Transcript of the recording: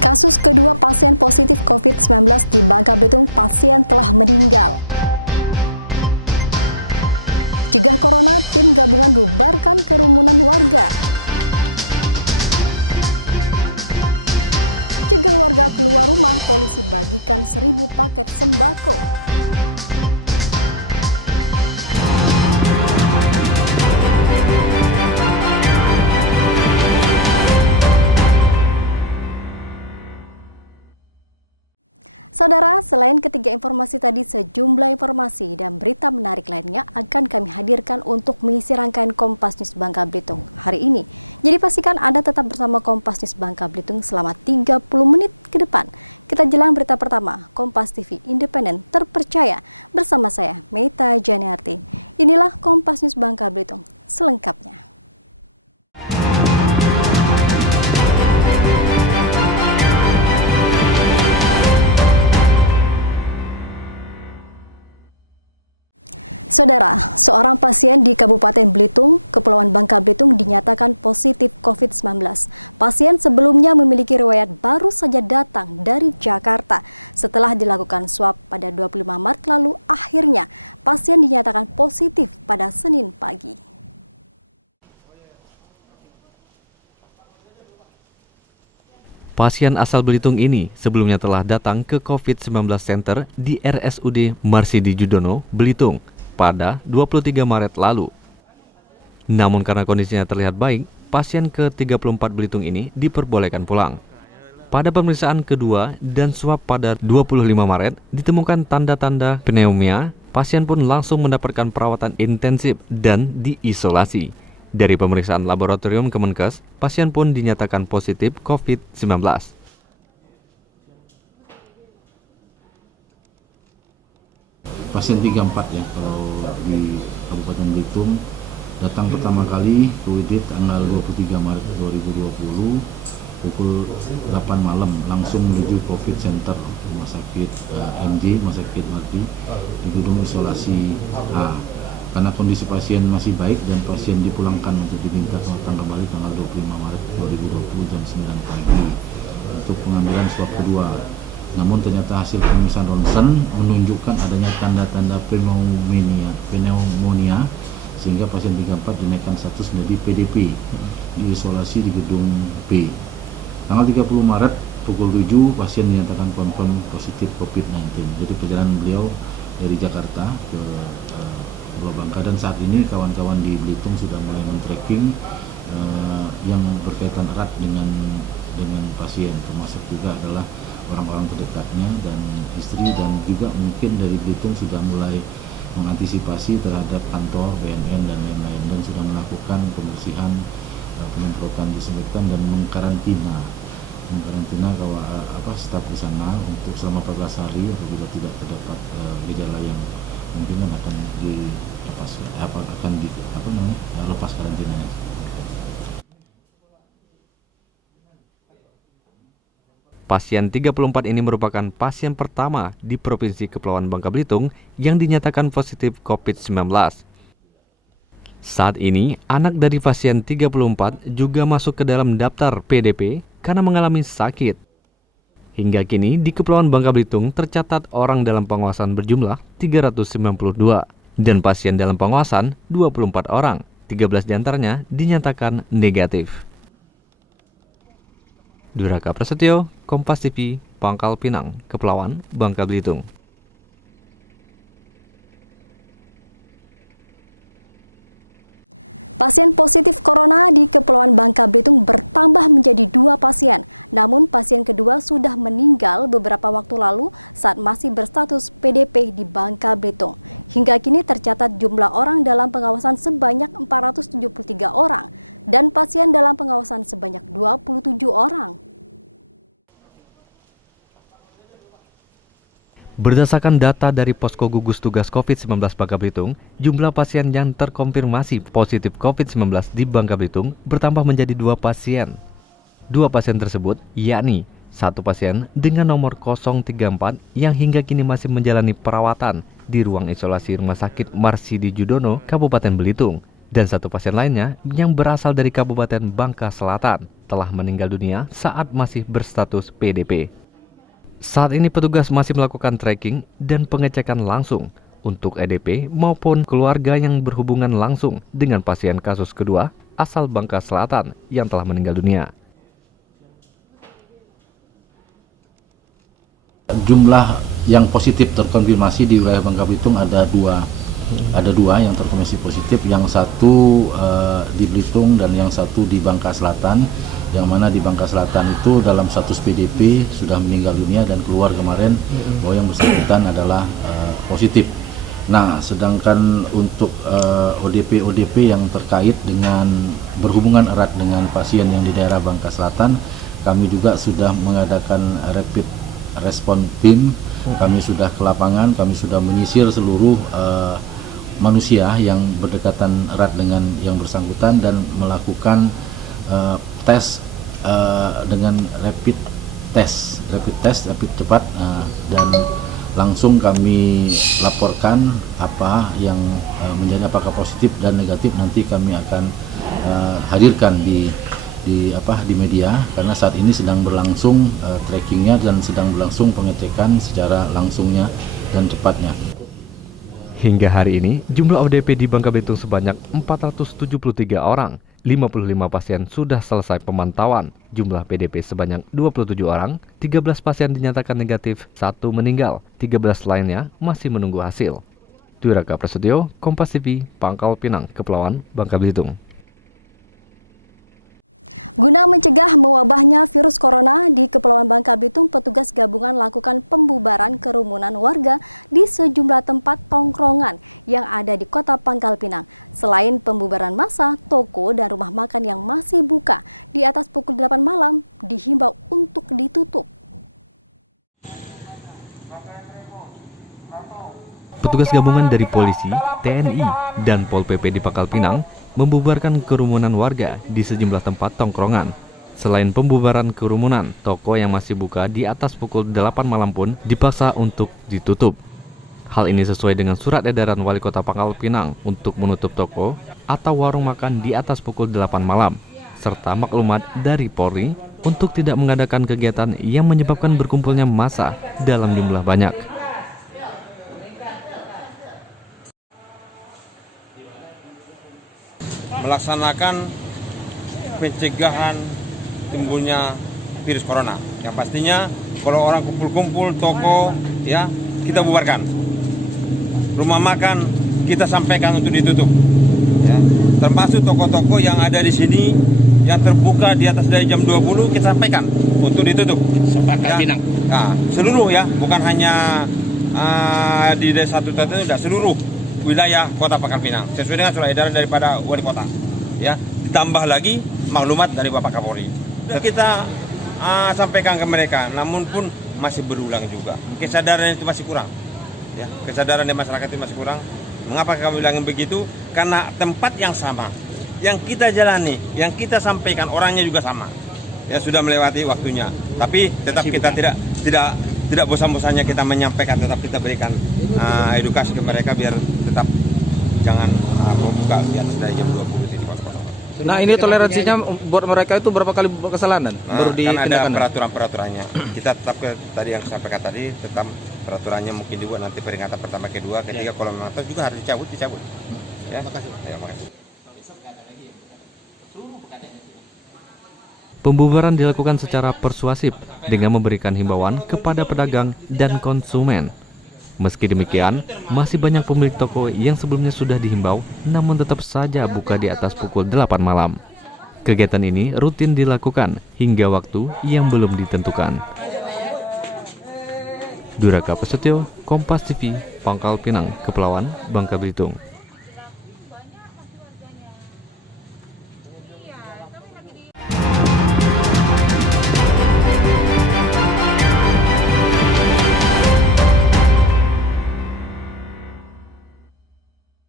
Kasus kedua pasien positif COVID-19 di Bangka Belitung, pasien telah meninggal. Cegah Corona, tim gabungan bubarkan kerumunan warga. Cegah warga keluar rumah, polisi bagikan 1.000 paket sembako. Saudara, selain ketiga informasi tadi, sejumlah informasi dan berita menarik lainnya akan kami hadirkan untuk mengisi rangkaian Kompas News Bangka Belitung hari ini. Jadi pastikan Anda tetap bersama Kompas News Bangka Belitung selama 30 menit ke depan. Kita jelang berita pertama, Kompas TV Independen Terpercaya. Bersama saya, Meita Janiarti. Inilah Kompas News Bangka Belitung selengkapnya. Saudara, seorang pasien di Kabupaten Belitung, Kepulauan Bangka Belitung dinyatakan positif COVID-19. Pasien sebelumnya memiliki riwayat baru saja datang dari Jakarta. Setelah dilakukan swab pada 25 Maret lalu, akhirnya pasien dinyatakan positif pada Senin pagi. Pasien asal Belitung ini sebelumnya telah datang ke COVID-19 Center di RSUD Marsidi Judono, Belitung pada 23 Maret lalu. Namun karena kondisinya terlihat baik, pasien ke-34 Belitung ini diperbolehkan pulang. Pada pemeriksaan kedua dan swab pada 25 Maret ditemukan tanda-tanda pneumonia, pasien pun langsung mendapatkan perawatan intensif dan diisolasi. Dari pemeriksaan laboratorium Kemenkes, pasien pun dinyatakan positif COVID-19. Pasien 34 ya, kalau di Kabupaten Belitung datang pertama kali COVID tanggal 23 Maret 2020 pukul 8 malam langsung menuju COVID Center Rumah Sakit MJ, Rumah Sakit Mardi di gedung isolasi A. Karena kondisi pasien masih baik dan pasien dipulangkan untuk diminta kembali tanggal 25 Maret 2020 jam 9 pagi untuk pengambilan swab kedua. Namun ternyata hasil pemeriksaan ronsen menunjukkan adanya tanda-tanda pneumonia sehingga pasien 34 dinaikkan status menjadi PDP, diisolasi di gedung B. Tanggal 30 Maret pukul 7 pasien dinyatakan konfirm positif COVID-19. Jadi perjalanan beliau dari Jakarta ke Pulau Bangka, dan saat ini kawan-kawan di Belitung sudah mulai men-tracking yang berkaitan erat dengan pasien, termasuk juga adalah orang-orang terdekatnya dan istri, dan juga mungkin dari Belitung sudah mulai mengantisipasi terhadap kantor, BNN dan lain-lain, dan sudah melakukan pembersihan, penyemprotan disinfektan dan mengkarantina staf di sana untuk selama 14 hari. Apabila tidak terdapat gejala yang mungkin akan lepas karantina. Pasien 34 ini merupakan pasien pertama di Provinsi Kepulauan Bangka Belitung yang dinyatakan positif COVID-19. Saat ini, anak dari pasien 34 juga masuk ke dalam daftar PDP karena mengalami sakit. Hingga kini, di Kepulauan Bangka Belitung tercatat orang dalam pengawasan berjumlah 392 dan pasien dalam pengawasan 24 orang, 13 diantaranya dinyatakan negatif. Duraka Prasetyo, Kompas TV, Pangkal Pinang, Kepulauan Bangka Belitung. Pasien positif corona di Kepulauan Bangka Belitung bertambah menjadi 2 pasien. Namun pasien kedua sudah meninggal beberapa waktu lalu saat masih berstatus PDP di Bangka Belitung. Hingga kini tercatat jumlah orang dalam pengawasan sebanyak 473 orang dan pasien dalam pengawasan sebanyak 27 orang. Berdasarkan data dari Posko Gugus Tugas COVID-19 Bangka Belitung, jumlah pasien yang terkonfirmasi positif COVID-19 di Bangka Belitung bertambah menjadi 2 pasien. 2 pasien tersebut yakni 1 pasien dengan nomor 034 yang hingga kini masih menjalani perawatan di ruang isolasi Rumah Sakit Marsidi Judono, Kabupaten Belitung, dan 1 pasien lainnya yang berasal dari Kabupaten Bangka Selatan telah meninggal dunia saat masih berstatus PDP. Saat ini petugas masih melakukan tracking dan pengecekan langsung untuk EDP maupun keluarga yang berhubungan langsung dengan pasien kasus kedua asal Bangka Selatan yang telah meninggal dunia. Jumlah yang positif terkonfirmasi di wilayah Bangka Belitung ada dua yang terkonfirmasi positif, yang satu di Belitung dan yang satu di Bangka Selatan, yang mana di Bangka Selatan itu dalam status PDP sudah meninggal dunia dan keluar kemarin bahwa yang bersangkutan adalah positif. Nah, sedangkan untuk ODP yang terkait dengan berhubungan erat dengan pasien yang di daerah Bangka Selatan, kami juga sudah mengadakan rapid respon BIM. Kami sudah ke lapangan, kami sudah menyisir seluruh manusia yang berdekatan erat dengan yang bersangkutan dan melakukan tes dengan rapid cepat, dan langsung kami laporkan apa yang menjadi apakah positif dan negatif. Nanti kami akan hadirkan di media, karena saat ini sedang berlangsung trackingnya dan sedang berlangsung pengecekan secara langsungnya dan cepatnya. Hingga hari ini, jumlah ODP di Bangka Belitung sebanyak 473 orang, 55 pasien sudah selesai pemantauan, jumlah PDP sebanyak 27 orang, 13 pasien dinyatakan negatif, 1 meninggal, 13 lainnya masih menunggu hasil. Dwi Raka Prasetyo, Kompas TV, Pangkal Pinang, Kepulauan Bangka Belitung. Guna mencegah mewabahnya virus corona di Kepulauan Bangka Belitung, petugas gabungan lakukan pembubaran kerumunan warga di sejumlah tempat tongkrongan yang ada di Kota Pangkal Pinang. Selain pembubaran massa, toko dan rumah makan yang masih buka di atas pukul 8 malam dihimbau untuk ditutup. Petugas gabungan dari polisi, TNI, dan Pol PP di Pangkal Pinang membubarkan kerumunan warga di sejumlah tempat tongkrongan. Selain pembubaran kerumunan, toko yang masih buka di atas pukul 8 malam pun dipaksa untuk ditutup. Hal ini sesuai dengan surat edaran Wali Kota Pangkal Pinang untuk menutup toko atau warung makan di atas pukul 8 malam, serta maklumat dari Polri untuk tidak mengadakan kegiatan yang menyebabkan berkumpulnya massa dalam jumlah banyak. Melaksanakan pencegahan timbulnya virus corona. Yang pastinya kalau orang kumpul-kumpul toko ya kita bubarkan. Rumah makan kita sampaikan untuk ditutup. Ya, termasuk toko-toko yang ada di sini yang terbuka di atas dari jam 20 kita sampaikan untuk ditutup. Pangkal Pinang. Nah, seluruh ya, bukan hanya di desa satu tertentu, tidak, seluruh wilayah Kota Pangkal Pinang sesuai dengan surat edaran daripada Wali Kota. Ya, ditambah lagi maklumat dari Bapak Kapolri. Dan kita sampaikan ke mereka, namun pun masih berulang juga. Kesadaran itu masih kurang. Ya, kesadaran di masyarakat itu masih kurang. Mengapa kami bilang begitu? Karena tempat yang sama, yang kita jalani, yang kita sampaikan orangnya juga sama. Ya, sudah melewati waktunya. Tapi tetap masih kita tidak bosan-bosannya kita menyampaikan, tetap kita berikan edukasi ke mereka biar tetap jangan membuka di atas dari jam 20 di pos-pos. Nah, ini toleransinya buat mereka itu berapa kali kesalahan? Baru Kan ada peraturan-peraturannya. Kita tetap tadi yang sampaikan tadi, tetap peraturannya mungkin dibuat nanti peringatan pertama, kedua, ketiga, kalau memang juga harus dicabut. Ya. Makasih. Ya, makasih. Pembubaran dilakukan secara persuasif dengan memberikan himbauan kepada pedagang dan konsumen. Meski demikian, masih banyak pemilik toko yang sebelumnya sudah dihimbau namun tetap saja buka di atas pukul 8 malam. Kegiatan ini rutin dilakukan hingga waktu yang belum ditentukan. Dwi Raka Prasetyo, Kompas TV, Pangkal Pinang, Kepulauan Bangka Belitung.